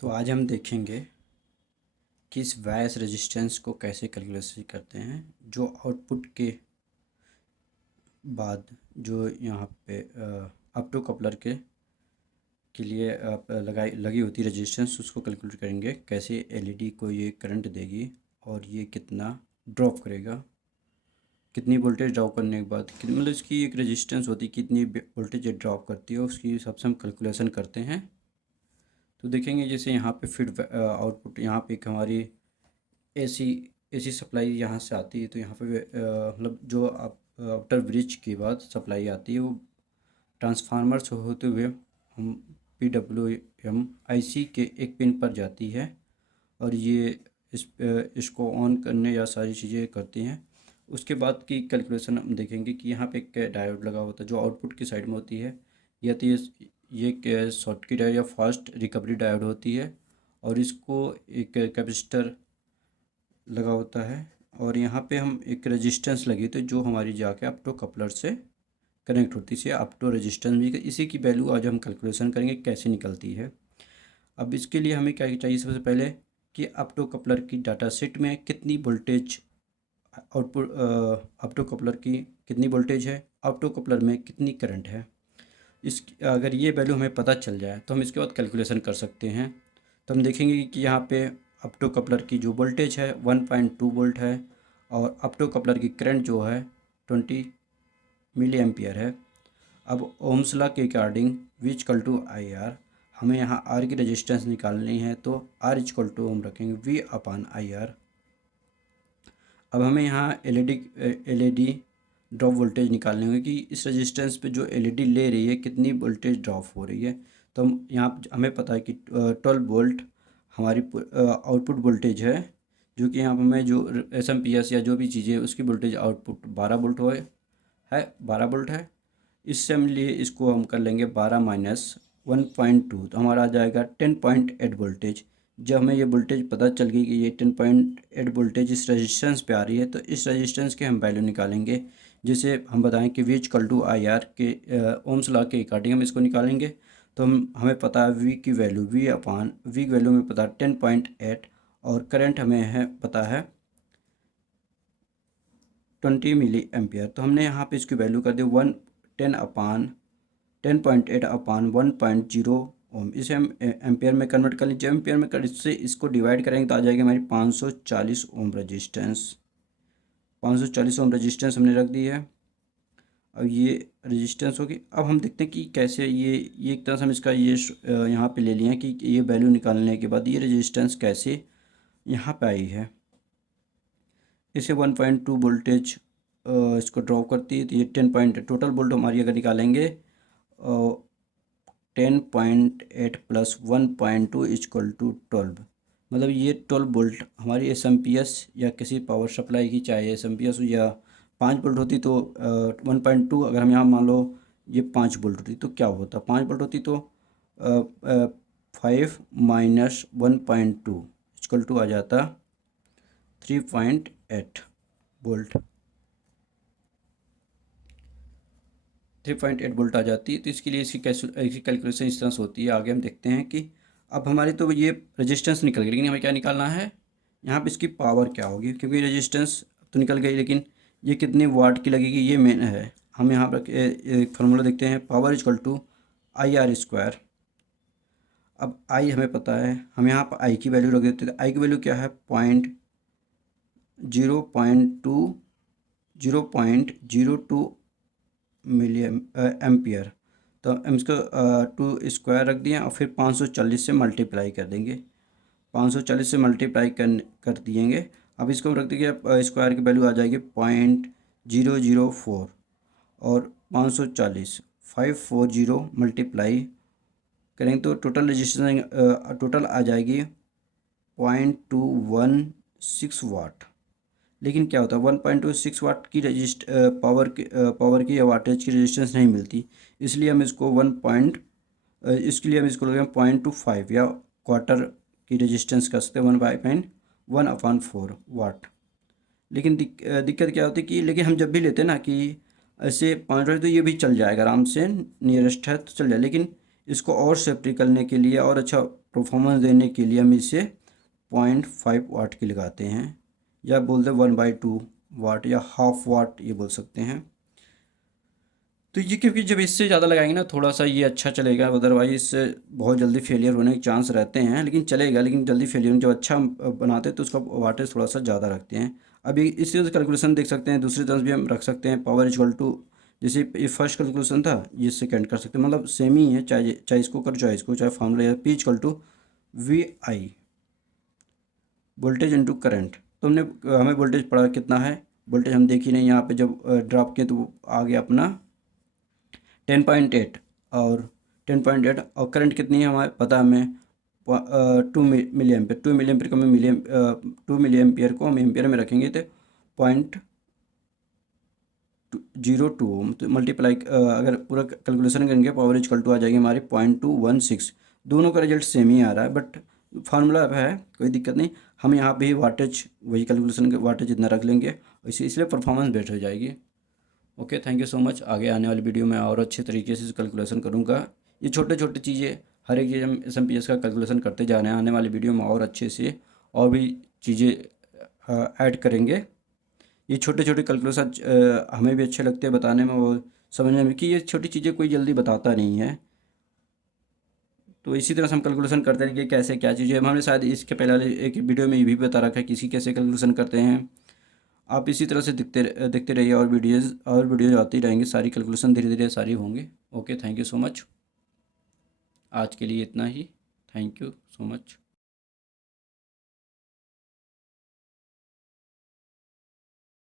तो आज हम देखेंगे कि इस वायस रेजिस्टेंस को कैसे कैलकुलेशन करते हैं। जो आउटपुट के बाद जो यहाँ पे ऑप्टो कपलर के लिए लगी होती रेजिस्टेंस, उसको कैलकुलेट करेंगे कैसे एलईडी को ये करंट देगी और ये कितना ड्रॉप करेगा, कितनी वोल्टेज ड्रॉप करने के बाद कितनी, मतलब इसकी एक रेजिस्टेंस होती है कितनी वोल्टेज ड्रॉप करती है, उसकी हिसाब से हम कैलकुलेशन करते हैं। तो देखेंगे जैसे यहाँ पे फीड आउटपुट, यहाँ पे एक हमारी एसी एसी सप्लाई यहाँ से आती है। तो यहाँ पे मतलब जो आफ्टर ब्रिज के बाद सप्लाई आती है वो ट्रांसफार्मर से होते हुए हम PWM IC के एक पिन पर जाती है और ये इसको ऑन करने या सारी चीज़ें करती हैं। उसके बाद की कैलकुलेशन हम देखेंगे कि यहाँ पे एक डायोड लगा होता है जो आउटपुट की साइड में होती है, या तो ये शॉर्टकी डायोड या फास्ट रिकवरी डायोड होती है, और इसको एक कैपेसिटर लगा होता है। और यहाँ पे हम एक रेजिस्टेंस लगी थी जो हमारी जाके ऑप्टो कपलर से कनेक्ट होती है, इसे ऑप्टो रेजिस्टेंस भी। इसी की वैल्यू आज हम कैलकुलेशन करेंगे कैसे निकलती है। अब इसके लिए हमें क्या चाहिए, सबसे पहले कि ऑप्टो कपलर की डाटा शीट में कितनी वोल्टेज आउटपुट, ऑप्टो कपलर की कितनी वोल्टेज है, ऑप्टो कपलर में कितनी करंट है। इस अगर ये वैल्यू हमें पता चल जाए तो हम इसके बाद कैलकुलेशन कर सकते हैं। तो हम देखेंगे कि यहाँ पे ऑप्टो कपलर की जो वोल्टेज है 1.2 वोल्ट है और ऑप्टो कपलर की करंट जो है 20 मिली एम्पियर है। अब ओम्स लॉ के according V equal to I R, हमें यहाँ R की रेजिस्टेंस निकालनी है तो R इक्वल टू हम रखेंगे V अपॉन आई आर। अब हमें यहाँ एलईडी ड्रॉप वोल्टेज निकालनी होगी कि इस रेजिस्टेंस पे जो एलईडी ले रही है कितनी वोल्टेज ड्रॉप हो रही है। तो हम यहाँ हमें पता है कि 12 वोल्ट हमारी आउटपुट वोल्टेज है, जो कि यहाँ पर हमें जो एसएमपीएस या जो भी चीज़ें उसकी वोल्टेज आउटपुट 12 वोल्ट है 12 वोल्ट है। इससे हम लिए इसको हम कर लेंगे 12 माइनस 1.2, तो हमारा आ जाएगा 10.8 वोल्टेज। जब हमें ये वोल्टेज पता चल गई कि ये 10.8 वोल्टेज इस रेजिस्टेंस पे आ रही है, तो इस रेजिस्टेंस के हम वैल्यू निकालेंगे। जैसे हम बताएं कि V equal to I R के ओम्स लॉ के अकॉर्डिंग हम इसको निकालेंगे। तो हमें पता है V की वैल्यू, V अपॉन V की वैल्यू में पता है 10.8 और करंट हमें है पता है 20 मिली एम्पियर। तो हमने यहाँ पे इसकी वैल्यू कर दी 10.8 अपॉन 1.0 ओम। इसे हम एम्पियर में कन्वर्ट कर लीजिए। एम्पियर में कर इससे इसको डिवाइड करेंगे तो आ जाएगी हमारी 540 ओम रेजिस्टेंस। 540 ओम रेजिस्टेंस हमने रख दी है। अब ये रेजिस्टेंस होगी। अब हम देखते हैं कि कैसे ये एक तरह से हम इसका ये यहाँ पे ले लिए हैं कि ये वैल्यू निकालने के बाद ये रेजिस्टेंस कैसे यहाँ पे आई है। इसे 1.2 वोल्टेज इसको ड्रॉप करती है, तो ये 10 टोटल वोल्ट हमारी अगर निकालेंगे 10.8 प्लस 1.2 इक्वल टू 12, मतलब ये 12 वोल्ट हमारी एसएमपीएस या किसी पावर सप्लाई की, चाहे एसएमपीएस या 5 वोल्ट होती तो 1.2, अगर हम यहाँ मान लो ये 5 वोल्ट होती तो क्या होता, 5 वोल्ट होती तो 5 माइनस 1.2 इक्वल टू आ जाता 3.8 वोल्ट। 3.8 वोल्ट आ जाती है। तो इसके लिए इसकी कैलकुलेशन इस तरह से होती है। आगे हम देखते हैं कि अब हमारी तो ये रेजिस्टेंस निकल गई, लेकिन हमें क्या निकालना है, यहाँ पे इसकी पावर क्या होगी, क्योंकि रेजिस्टेंस तो निकल गई लेकिन ये कितने वाट की लगेगी ये मेन है। हम यहाँ पर एक फार्मूला देखते हैं, power equal to I R square. अब आई हमें पता है, हम यहाँ पर आई की वैल्यू रख देते हैं। आई की वैल्यू क्या है, 0.02 मिली एम्पियर। तो हम इसको 2 स्क्वायर रख दिए और फिर 540 से मल्टीप्लाई कर देंगे। 540 से मल्टीप्लाई कर दिएंगे। अब इसको हम रख देंगे, स्क्वायर की वैल्यू आ जाएगी 0.004 और 540 540 मल्टीप्लाई करेंगे तो टोटल रजिस्टेंस टोटल आ जाएगी 0.216 वाट। लेकिन क्या होता है 1.26 वाट की पावर की या वाटेज की रेजिस्टेंस नहीं मिलती, इसलिए हम इसको इसके लिए हम इसको लगाएंगे 0.25 या क्वार्टर की रेजिस्टेंस कर सकते हैं, 1/1/4 वाट। लेकिन दिक्कत क्या होती है कि लेकिन हम जब भी लेते हैं ना कि ऐसे 5 वाट, तो ये भी चल जाएगा आराम से, नियरेस्ट है तो चल जाए, लेकिन इसको और सेफ्टी करने के लिए और अच्छा परफॉर्मेंस देने के लिए हम इसे 0.5 वाट की लगाते हैं, या बोलते 1/2 वाट या हाफ वाट ये बोल सकते हैं। तो ये क्योंकि जब इससे ज़्यादा लगाएंगे ना थोड़ा सा ये अच्छा चलेगा, अदरवाइज इससे बहुत जल्दी फेलियर होने के चांस रहते हैं, लेकिन चलेगा, लेकिन जल्दी फेलियर जब अच्छा हम बनाते हैं तो उसका वाटेज थोड़ा सा ज़्यादा रखते हैं। अभी इसी से कैलकुलेशन देख सकते हैं, दूसरी तरफ भी हम रख सकते हैं पावर इक्वल टू, जैसे ये फर्स्ट कैलकुलेशन था ये सेकंड कर सकते हैं, मतलब सेम ही है, चाहे चाहे इसको करो चाहे इसको, चाहे फॉर्मूला या P equal to V I voltage into current. तो हमने हमें वोल्टेज पड़ा कितना है, वोल्टेज हम देखी नहीं यहाँ पे, जब ड्रॉप किए तो आ गया अपना 10.8 और 10.8, और करंट कितनी है हमारे पता है हमें 2 मिली एम्पियर को हमें 2 मिली एम्पियर को हम एम्पियर में रखेंगे तो 0.02 तो मल्टीप्लाई अगर पूरा कैलकुलेशन करेंगे पावर इक्वल टू आ जाएगी हमारी 0.216। दोनों का रिजल्ट सेम ही आ रहा है, बट फार्मूला है कोई दिक्कत नहीं, हम यहाँ पे ही वाटेज वही कैलकुलेशन के वाटेज इतना रख लेंगे, इसलिए परफॉर्मेंस बेटर हो जाएगी। Okay, thank you so much. आगे आने वाली वीडियो में और अच्छे तरीके से कैलकुलेशन करूँगा। ये छोटे छोटे चीज़ें हर एक चीज़ हम SMPS का कैलकुलेशन करते जा रहे हैं, आने वाली वीडियो में और अच्छे से और भी चीज़ें ऐड करेंगे। ये छोटे छोटे कैलकुलेशन हमें भी अच्छे लगते हैं बताने में और समझने में, कि ये छोटी चीज़ें कोई जल्दी बताता नहीं है। तो इसी तरह से हम कैलकुलेशन करते रहेंगे कैसे क्या चीज़ें, हमने शायद इसके पहले एक वीडियो में ये भी बता रखा है किसी कैसे कैलकुलेशन करते हैं। आप इसी तरह से देखते रहिए, और वीडियोज़ आती रहेंगी, सारी कैलकुलेशन धीरे धीरे सारी होंगी। Okay, thank you so much. आज के लिए इतना ही। Thank you so much.